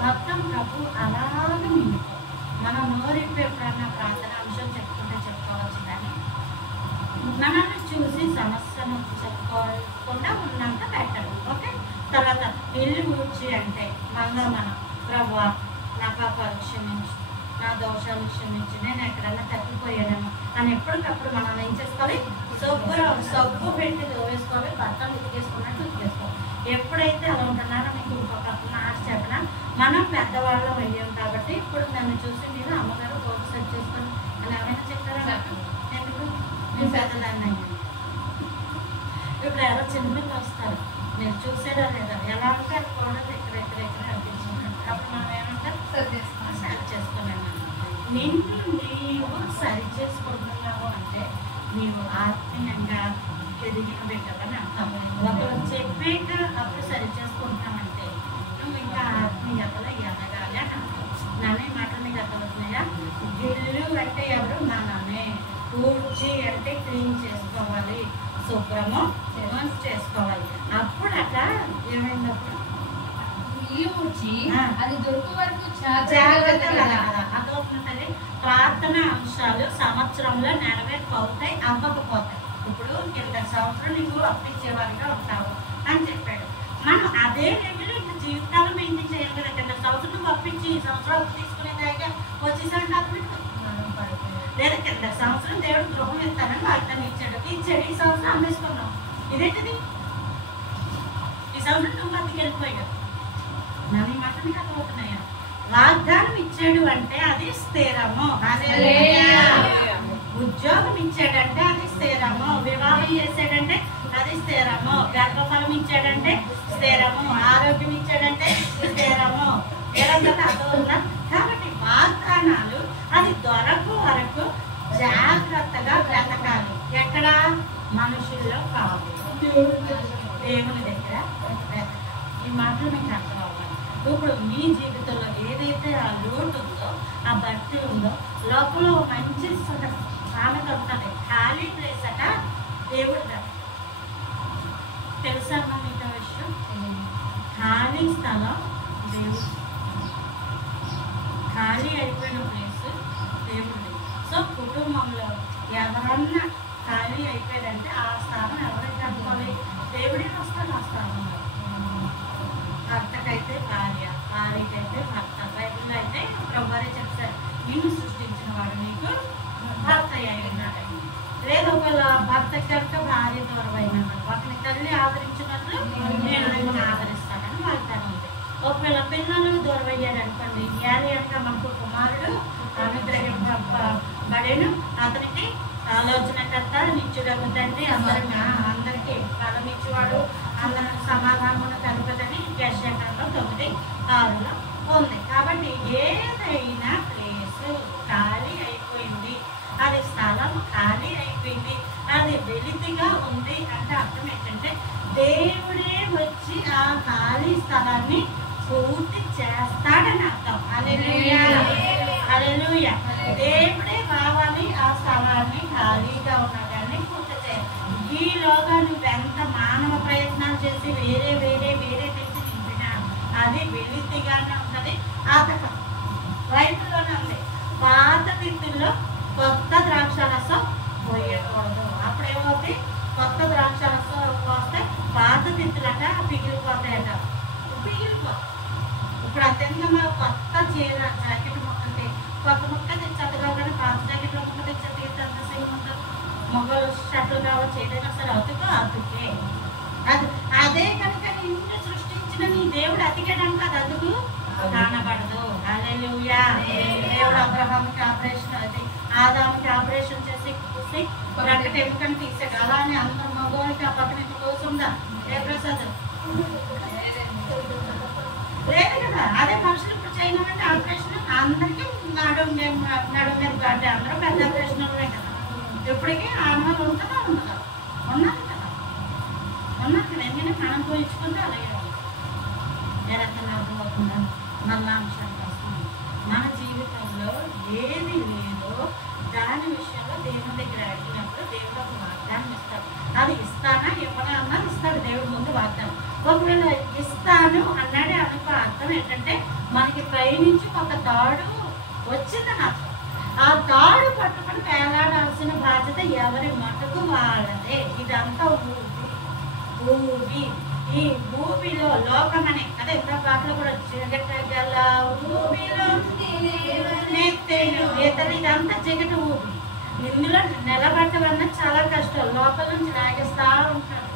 మొత్తం ప్రభు అలాగే నిండుకో. మనం నోరిప్పి ఎప్పుడన్నా ప్రార్థన అంశం చెప్పుకోవచ్చు, కానీ మనల్ని చూసి సమస్యను చెప్పుకోకుండా ఉన్నంత బెటర్. ఓకే. తర్వాత ఇల్లు గూర్చి అంటే మనం ప్రభు నా పాపాలు క్షమించు, నా దోషాలు క్షమించి, నేను ఎక్కడన్నా తప్పిపోయానేమో అని ఎప్పటికప్పుడు మనం ఏం చేసుకోవాలి? సబ్బు పెట్టి వేసుకోవాలి, బట్టలు ఉతికేసుకున్నట్టు ఉతికేసుకోవాలి. ఎప్పుడైతే అలా ఉంటున్నారో మీకు ఇంకొక మాట చెప్పినా, మనం పెద్దవాళ్ళం అయ్యాం కాబట్టి ఇప్పుడు నన్ను చూసి మీరు అమ్మగారు కోర్టు సెట్ చేసుకొని అని ఏమైనా చెప్తారా? ఎందుకు? నేను పెద్దదాన్ని అయ్యాను. ఇప్పుడు ఎవరో చిన్నపిల్లలు వస్తారు, మీరు చూసారా లేదా? ఎలా ఉంటే అది కూడా ఎక్కడ అనిపించింది. అప్పుడు మనం ఏమంటారు? సరి చేసుకున్నాను. నిన్ను నీవు సరి చేసుకుంటున్నావు అంటే నీవు ఆత్మీయంగా ఎదిగిన బిడ్డవని అర్థం. ఒకరు చెప్పాక అప్పుడు సరి చేసుకుంటున్నామంటే నువ్వు ఇంకా ఆత్మీయతలో ఎదగాలి అని అర్థం. నానే మాటలు నీకు అర్థమవుతున్నాయా? గిల్లు అంటే ఎవరు? మనమే. ఊడ్చి అంటే క్లీన్ చేసుకోవాలి, శుభ్రము చేసుకోవాలి. అప్పుడు అట్లా ఏమైందప్పుడు అది దొరికి వరకు అదవుతుందండి. ప్రార్థన అంశాలు సంవత్సరంలో నెరవేర్పవుతాయి, అవ్వకపోతాయి. ఇప్పుడు కింద సంవత్సరం నీకు అప్పించేవారిగా ఉంటావు అని చెప్పాడు. మనం అదే లెవెల్ ఇంకా జీవితాలు మెయింటైన్ చేయాలి కదా. కింద సంవత్సరం నువ్వు అప్పించి ఈ సంవత్సరం అప్పు తీసుకునేదాకా వచ్చేసరికి లేదా కింద సంవత్సరం దేవుడు గృహం ఇస్తానని వాగ్దానం ఇచ్చాడు. ఈ సంవత్సరం అమ్మేసుకున్నాం. ఇదేంటిది? ఈ సంవత్సరం నువ్వు బతికి వెళ్ళిపోయావు. నన్ను ఈ మాటలు మీకు అర్థమవుతున్నాయా? వాగ్దానం ఇచ్చాడు అంటే అది స్థిరము. ఉద్యోగం ఇచ్చాడంటే అది స్థిరము. వివాహం చేశాడంటే అది స్థిరము. గర్భఫలం ఇచ్చాడంటే స్థిరము. ఆరోగ్యం ఇచ్చాడంటే స్థిరము. అర్థమవుతుందా? కాబట్టి వాగ్దానాలు అది దొరకు వరకు జాగ్రత్తగా బ్రతకాలి. ఎక్కడ? మనుషుల్లో కాదు, దేవుని దగ్గర. ఈ మాటలు మీకు అర్థం అవ్వాలి. ఇప్పుడు మీ జీవితంలో ఏదైతే ఆ లోటు ఉందో, ఆ భక్తి ఉందో, లోపల మంచి సామెత ఉంటుంది, ఖాళీ ప్లేస్ అట దేవుడు. తెలుసా మీకు విషయం? ఖాళీ స్థలం దేవుడు. ఖాళీ అయిపోయిన ప్లేస్ దేవుడు. సో కుటుంబంలో ఎవరన్నా ఖాళీ అయిపోయారంటే ఆ స్థానం ఎవరైతే అనుకోవాలి? దేవుడే వస్తాడు ఆ స్థానంలో. భర్తకైతే భార్య, భార్యకైతే భర్త. బైబిల్లో అయితే ప్రభువారే చెప్తారు, నిన్ను సృష్టించిన వాడు నీకు భర్త అయి ఉన్నాడని. లేదు ఒకవేళ భర్త కనుక భార్య దూరం అయినాడు, ఒకరిని తల్లి ఆదరించినట్లు నేను నిన్ను ఆదరిస్తానని వాగ్దానం ఉంది. ఒకవేళ పిల్లలు దూరం అయ్యాడు అనుకోండి, ఏలి అనక మనకు కుమారుడు అనుగ్రహింపబడేను, అతనికి ఆలోచనకర్త, నిత్యుడగు తండ్రి, అందరికీ ఫలం ఇచ్చేవాడు, అందరికి సమాధానం కలుగుతుందని యెషయాలో 9:6 ఉంది. కాబట్టి ఏదైనా ప్లేసు ఖాళీ అయిపోయింది, అది స్థలం ఖాళీ అయిపోయింది, అది వెలితిగా ఉంది అంటే అర్థం ఏంటంటే దేవుడే వచ్చి ఆ ఖాళీ స్థలాన్ని పూర్తి చేస్తాడని అర్థం. హల్లెలూయా, హల్లెలూయా. దేవుడే కావాలి ఆ స్థలాన్ని ఖాళీగా ఉన్నదాన్ని పూర్తి చేయాలి. ఈలోగా నువ్వెంత మానవ ప్రయత్నాలు చేసి వేరే వేరే వేరే తెచ్చి నింపినా అది వెలితిగానే ఉంటుంది. ఆతకం బైబిల్లోనే ఉంది, పాత తిత్తుల్లో కొత్త ద్రాక్షారసం పోయకూడదు. అప్పుడేమవుతుంది? కొత్త ద్రాక్షారసం పోస్తే పాత తిత్తులట పిగిలిపోతాయట. పిగిలిపోతాయి. ఇప్పుడు అత్యంతంగా కొత్త చీర జాకెట్ ముక్కకి కొత్త ముక్క తెచ్చదుగా, కానీ పాత జాకెట్ ముక్క తెచ్చది అంత సేమ్ ఉంటుంది. మొగలు షర్ట్లు కావచ్చు, ఏదైనా సరే అతుకే. అదే కనుక నిన్ను సృష్టించిన నీ దేవుడు అతికేయడానికి అది అతుకు కానబడదు. హల్లెలూయా. దేవుడు అబ్రహాముకి ఆపరేషన్, అది ఆదాముకి ఆపరేషన్ చేసి చూసి రక్కటి ఎముకని తీసాడు. అలానే అందరు మగవాళ్ళకి ఆ పక్కన ఇంత కోసుందా? ఏ ప్రసాద్ లేదు కదా. అదే మనుషులు ఇప్పుడు చేయమంటే ఆపరేషన్ అందరికీ నడుము మీద కాటే అందరూ పెద్ద ఆపరేషన్ ఉన్నాయి కదా. ఇప్పటికీ ఆనవాళ్ళు ఉంటుందా? ఉండదా? ఉన్నారు కదా. ఎందుకంటే మనం పోయించుకుంటే అలాగే ఎరకలు అర్థమవుతుందా? మళ్ళా అంశానికి వస్తుంది. మన జీవితంలో ఏది లేదో దాని విషయంలో దేవుని దగ్గర అడిగినప్పుడు దేవుడు ఒక వాగ్దానం ఇస్తాడు. అది ఇస్తానా ఇవ్వనా అన్నది ఇస్తాడు దేవుడి ముందు వాగ్దానం. ఒకవేళ ఇస్తాను అన్నాడే అనుకో, అర్థం ఏంటంటే మనకి పైనుంచి ఒక తాడు వచ్చిందని అర్థం. ఆ తాడు పట్టుకుని వేలాడాల్సిన బాధ్యత ఎవరి మటుకు వాళ్ళదే. ఇదంతా భూమి. ఈ భూమిలో లోకమనే అదే ఇంకా పాటలో కూడా జగటగల భూమిలో ఇదంతా జగట భూమి. ఇందులో నిలబట్టవన్నా చాలా కష్టం. లోపల నుంచి లాగేస్తా ఉంటాడు.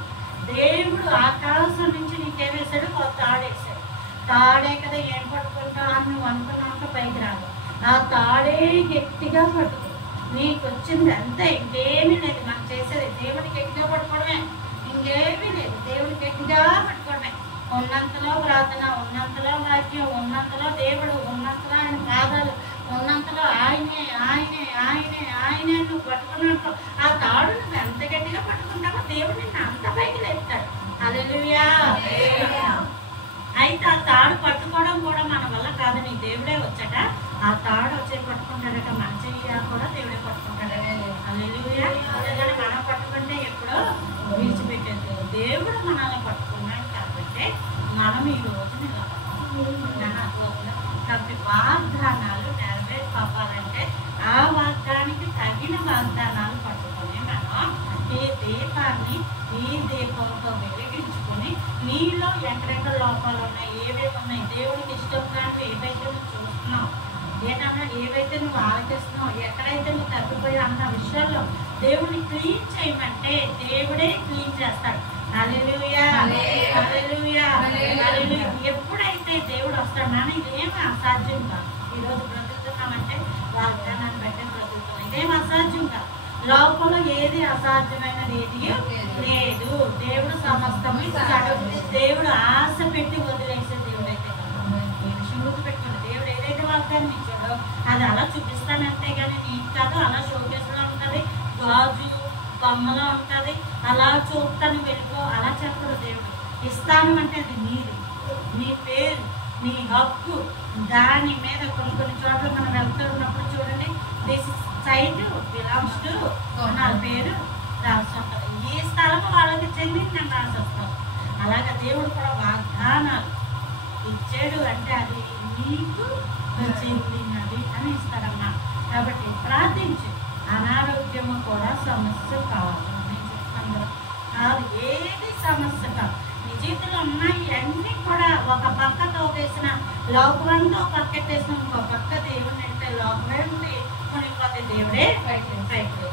దేవుడు ఆకాశం నుంచి నీకేమేసాడు? ఒక తాడేసాడు. తాడే కదా ఏం పట్టుకుంటావు అని నువ్వు అనుకున్నాక పైకి రాదు. ఆ తాడే గట్టిగా పట్టుకో. నీకు వచ్చింది అంతే, ఇంకేమీ లేదు. మనం చేసేది దేవుడికి గట్టిగా పట్టుకోవడమే, ఇంకేమీ లేదు. దేవుడికి గట్టిగా పట్టుకోవడమే. ఉన్నంతలో ప్రార్థన, ఉన్నంతలో వాక్యం, ఉన్నంతలో దేవుడు, ఉన్నంతలో ఆయన పాదాలు, ఉన్నంతలో ఆయనే ఆయనే ఆయనే ఆయనే నువ్వు పట్టుకున్నట్టు ఆ తాడు నువ్వు ఎంత గట్టిగా పట్టుకుంటావో దేవుడు నిన్ను అంత పైకి లేపుతాడు. హల్లెలూయా. అయితే ఆ తాడు పట్టుకోవడం కూడా మన వల్ల కాదు, నీ దేవుడే వచ్చాట ఆ తాడు వచ్చే పట్టుకుంటాడట. మన చెయ్యి కూడా దేవుడే పట్టుకుంటాడట. హల్లెలూయా. అందుకని మనం పట్టుకుంటే ఎప్పుడో విడిచిపెట్టేది. దేవుడు మనల్ని పట్టుకున్నాడు కాబట్టి మనం ఈ రోజు నిలబడాలి. కాబట్టి వాగ్దానాలు నెరవేర్పాలంటే ఆ వాగ్దానికి తగిన వాగ్దానాలు పట్టుకొని మనం ఈ దీపాన్ని ఈ దీపంతో వెలిగించుకొని నీలో ఎక్కడెక్కడ లోపాలు ఉన్నాయి, ఏవేవి ఉన్నాయి, దేవుడికి ఇష్టం కానివి ఏవైతే నువ్వు చూస్తున్నావు, ఏదన్నా ఏవైతే నువ్వు ఆలోచిస్తున్నావు, ఎక్కడైతే నువ్వు తప్పిపోయి అన్న విషయాల్లో దేవుడిని క్లీన్ చేయమంటే దేవుడే క్లీన్ చేస్తాడు. హల్లెలూయా, హల్లెలూయా, హల్లెలూయా. ఎప్పుడైతే దేవుడు వస్తాడు, నాన్న ఇదేమీ అసాధ్యం కాదు. ఈరోజు బ్రతుకుతున్నామంటే వాగ్దానాన్ని బట్టి బ్రతుకుతున్నాం. ఇదేం అసాధ్యం కాదు. లోపల ఏది అసాధ్యమైనది ఏది లేదు. దేవుడు సమస్తము ఇస్తాడు. దేవుడు ఆశ పెట్టి వదిలేసే దేవుడు అయితే ఈ విషయం గుర్తుపెట్టుకోండి. దేవుడు ఏదైతే వాగ్దానం ఇచ్చాడో అది అలా చూపిస్తానంటే కానీ నీకు కాదు. అలా షోకేస్లో ఉంటుంది, గాజు బొమ్మలో ఉంటుంది, అలా చూపుతాను వెళ్ళిపో అలా చెప్పడు దేవుడు. ఇస్తాను అంటే అది నీది, నీ పేరు, నీ హక్కు. దాని మీద కొన్ని చోట్ల మనం వెళ్తున్నప్పుడు చూడండి, దిస్ సైట్ బిలాంగ్స్ టు నా పేరు రాసి ఉంటుంది. ఈ స్థలం వాళ్ళకి చెందిందని రాసి వస్తాం. అలాగే దేవుడు కూడా వాగ్దానాలు ఇచ్చాడు అంటే అది నీకు చెందినది అని ఇస్తాడమ్మా. కాబట్టి ప్రార్థించు. అనారోగ్యము కూడా సమస్య కాదు. నేను చెప్తాను కదా, కాదు ఏది సమస్య కాదు. నీ జీవితంలో ఉన్నాయి అన్నీ కూడా ఒక పక్క తోకేసిన లోకమంతా పక్కెట్టేసిన ఇంకో పక్క దేవుడిని అంటే లోకమే ఉండి కొనిపోతే దేవుడే పైకి వేస్తాడు.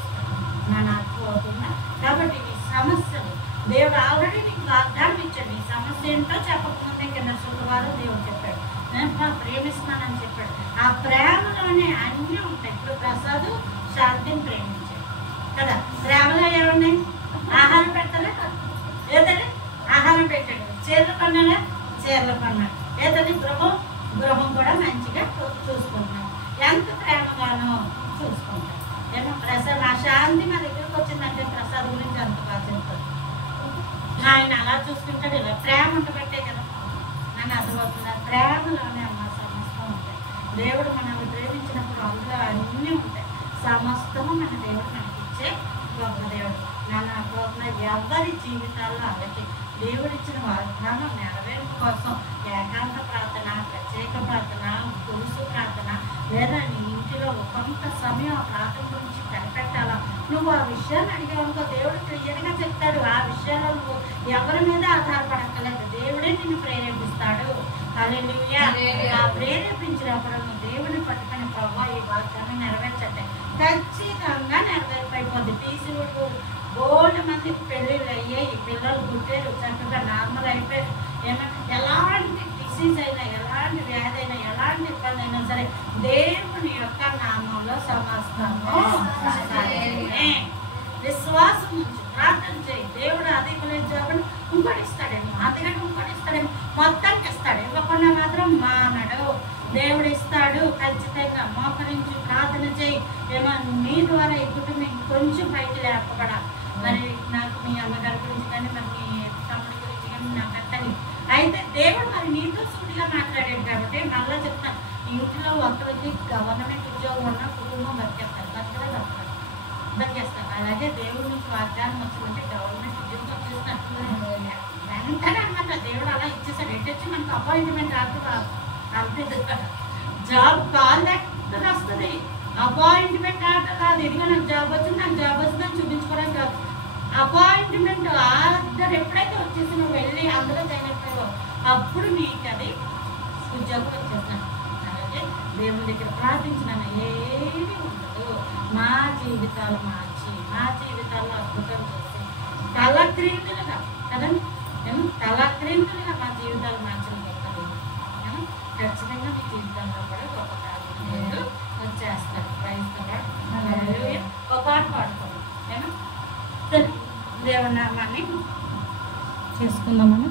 నా అర్థమవుతుందా? కాబట్టి నీ సమస్యలు దేవుడు ఆల్రెడీ నీకు వాగ్దానం ఇచ్చాడు. నీ సమస్య ఏంటో చెప్పకముందే కింద శుక్రవారం దేవుడు చెప్పాడు, నేను ప్రేమిస్తున్నానని చెప్పాడు. ఆ ప్రేమలోనే అన్నీ ఉంటాయి. ఇప్పుడు ప్రసాద్ శాంతిని ప్రేమించాడు కదా, ప్రేమలో ఏమున్నాయి? ఆహారం పెట్టలే ఏదండి, ఆహారం పెట్టాడు. చీరలు కొన్నాడా, చీరలు కొన్నాడు. ఏదండి, గృహం కూడా మంచిగా చూసుకుంటున్నాడు. ఎంత ప్రేమగానో చూసుకుంటాడు. ఏమో ప్రసాద్ నా శాంతి మా దగ్గరకు వచ్చిందంటే ప్రసాద్ గురించి అంత బాగా చెప్తాడు. ఆయన అలా చూసుకుంటాడు. ఇలా ప్రేమ ఉండబట్టే కదా నన్ను అర్థమవుతుంది. ప్రేమలోనే అమ్మ సమస్తం ఉంటాయి. దేవుడు మనల్ని ప్రేమించినప్పుడు అందులో అన్నీ ఉంటాయి. సమస్తము మన దేవుడు మనకి ఇచ్చే గొప్ప దేవుడు. నన్ను అర్థమవుతున్న ఎవరి జీవితాల్లో అలాగే దేవుడిచ్చిన వాగ్దానం నెరవేర్పు కోసం ఏకాంత ప్రార్థన, ప్రత్యేక ప్రార్థన, పురుషు ప్రార్థన, లేదా నీ ఇంటిలో కొంత సమయం ఆ ప్రార్థన గురించి కనిపెట్టాలా. నువ్వు ఆ విషయాన్ని అడిగావనుకో దేవుడు క్లియర్గా చెప్తాడు. ఆ విషయాల్లో నువ్వు ఎవరి మీద ఆధారపడక్కలేదు, దేవుడే నిన్ను ప్రేరేపిస్తాడు. హల్లెలూయా. ఆ ప్రేరేపించినప్పుడు నువ్వు దేవుడిని పట్టుకుని ప్రభువా ఈ వాగ్దానం నెరవేర్చండి, ఖచ్చితంగా నెరవేర్పైపోద్ది. టీసీలు బోల్డ్ మంది పెళ్ళిళ్ళు అయ్యాయి, పిల్లలు పుట్టారు, చక్కగా నార్మల్ అయిపోయారు. ఏమంటే ఎలాంటి డిసీజ్ అయినా, ఎలాంటి వ్యాధి అయినా, ఎలాంటి ఇబ్బంది అయినా సరే దేవుని యొక్క నామంలో సమస్తము విశ్వాసం నుంచి ప్రార్థన చేయి. దేవుడు అది ఇవ్వలేదు జాబని ఇంకోటి ఇస్తాడేమో, అంతకంటే ఇంకోటి ఇస్తాడేమో, మొత్తానికి ఇస్తాడు. ఇవ్వకుండా మాత్రం మానడు. దేవుడు ఇస్తాడు. ఖచ్చితంగా మోకరించి ప్రార్థన చేయి. ఏమో నీ ద్వారా ఈ కుటుంబం కొంచెం పైకి లేపబడాలి. మరి నాకు మీ అమ్మగారి గురించి కానీ, మరి మీ తమ్ముడి గురించి కానీ నాకు అట్టని అయితే దేవుడు మరి నీతో సూటిగా మాట్లాడాడు. కాబట్టి మళ్ళీ చెప్తాను, ఇంట్లో ఒకరికి గవర్నమెంట్ ఉద్యోగం ఉన్న కుటుంబం బతికేస్తారు, బతికేస్తారు. అలాగే దేవుడి నుంచి వాగ్దానం వచ్చిందంటే గవర్నమెంట్ ఉద్యోగం వచ్చేస్తాడు వెంటనే అనమాట. దేవుడు అలా ఇచ్చేసాడు. ఎట్టొచ్చి మనకు అపాయింట్మెంట్ అంతే జాబ్ కాల్ లేకపోతే వస్తుంది. అపాయింట్మెంట్ ఆర్డర్ కాదు. ఇదిగా నాకు జాబ్ వచ్చింది, నాకు జాబ్ వచ్చిందని చూపించుకోవడం కాదు. అపాయింట్మెంట్ ఆర్డర్ ఎప్పుడైతే వచ్చేసి నువ్వు వెళ్ళి అందులో జాయిన్ అయిపోయావో అప్పుడు నీకు అది ఉద్యోగం వచ్చేస్తాను. అలాగే దేవుని దగ్గర ప్రార్థించిన ఏది ఉండదు. మా జీవితాలు మార్చి, మా జీవితాల్లో అద్భుతం చేసి తలక్రిందులుగా కదండి, తలక్రిందులుగా మా జీవితాలు మార్చిన గొప్పది. ఖచ్చితంగా మీ జీవితంలో కూడా గొప్ప కార్యాలు వచ్చేస్తారు. క్రైస్తవ ఒక పాట పాడుకోండి. దేవుని నామాన్ని చేసుకుందామని